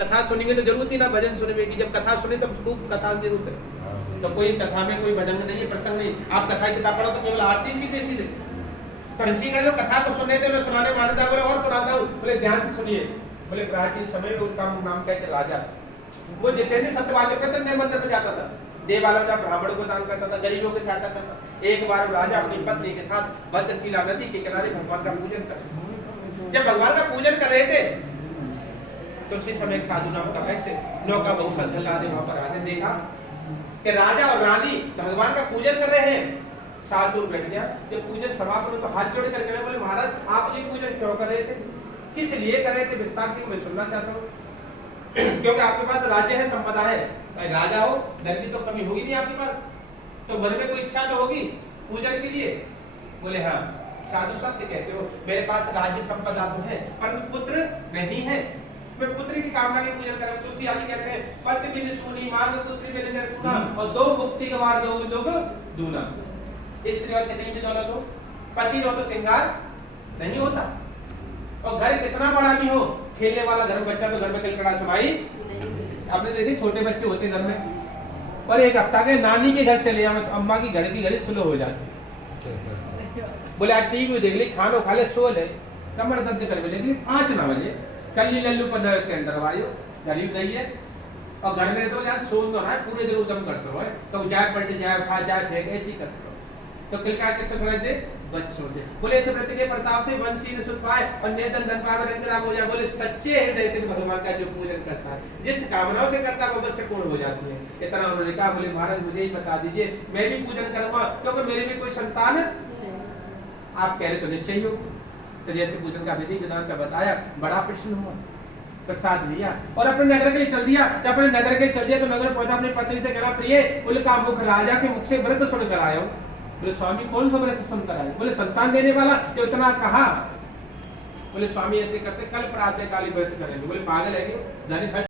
कथा सुनेंगे तो जरूरत ही ना भजन सुनने की, जब कथा सुने तब खूब कथा जरूरत है। तो कोई कथा में कोई भजन नहीं है, प्रसंग नहीं। आप कथा की किताब पढ़ो तो केवल आरती सीधे सीधे। तो ऋषि ने जो कथा को सुने थे मैं सुनाने वाला था, बोले और सुनाता हूँ। बोले ध्यान से सुनिए। बोले प्राचीन समय में उनका नाम क्या है, राजा। वो जितेंद्र सत्यवादी प्रत्येक मंदिर में जाता था, देवालयों का ब्राह्मणों को दान करता था, गरीबों की सहायता करता। एक बार राजा अपनी पत्नी के साथ भद्रशिला नदी के किनारे भगवान का पूजन कर, जब भगवान का पूजन कर रहे थे तो उसी समय एक साधु नाम का वैश्य नौका बहुत सज्जन वहां पर आने देखा कि राजा और रानी भगवान का पूजन कर रहे हैं। साधु बैठ गया, जब पूजन समाप्त हुआ तो हाथ जोड़ कर बोले महाराज आप ये पूजन क्यों कर रहे थे, किस लिए कर रहे थे, विस्तार से मैं सुनना चाहता हूँ। क्योंकि आपके पास राज्य है, संपदा है, राजा हो, धन की तो कमी होगी नहीं आपके पास, तो मन में कोई इच्छा तो होगी पूजन के लिए। बोले हाँ साधु सत्य कहते हो, मेरे पास राज्य संपदा तो है परंतु पुत्र नहीं है, मैं पुत्र की कामना की पूजन कर। तुलसी आदि कहते हैं पति बिन सूनी मांग पुत्र बिन नर सुना, और दो मुक्ति गवार दो दुख दूना। स्त्री और कितनी भी दौलत हो, पति हो तो श्रृंगार नहीं होता, और घर कितना बड़ा भी हो, खेलने वाला घर बच्चा तो घर में कल चढ़ा चुमाई। आपने देखी छोटे बच्चे होते घर में, और एक हफ्ता के नानी के घर चले जाए तो अम्मा की घर की घड़ी स्लो हो जाती। बोले आज टीवी देख ली, खानो खा ले, सो ले, कमर दर्द कर लेकिन 5 ना बजे कल लल्लू पर सेंटर वायो गरीब नहीं है, और घर में तो यार सोन दो ना पूरे दिन उदम करते हो, तो जाए पलट जाए खा जाए फेंक ऐसी करते हो। तो किल का कैसे सुनाई दे बच्चों से। बोले इस व्रत के प्रताप से वंशी न सुख पाए और निर्धन धन पाए रंग लाभ हो जाए। बोले सच्चे हृदय से भगवान का जो पूजन करता है, जिस कामनाओं से करता है वो अवश्य पूर्ण हो जाती है। इतना उन्होंने कहा। बोले महाराज मुझे ही बता दीजिए, मैं भी पूजन करूंगा क्योंकि मेरे भी कोई संतान है। आप कह रहे तो निश्चय ही हो। तो जैसे पूजन का विधि विधान का बताया, बड़ा प्रश्न हुआ, प्रसाद लिया और अपने नगर के लिए चल दिया। जब अपने नगर के चल दिया तो नगर पहुंचा, अपनी पत्नी से कहा प्रिय, बोले का मुख राजा के मुख से व्रत सुनकर आयो। बोले स्वामी कौन सा व्रत सुनकर आए। बोले संतान देने वाला, जो इतना कहा। बोले स्वामी ऐसे करते कल प्रातः काली व्रत करेंगे। बोले पागल है क्या।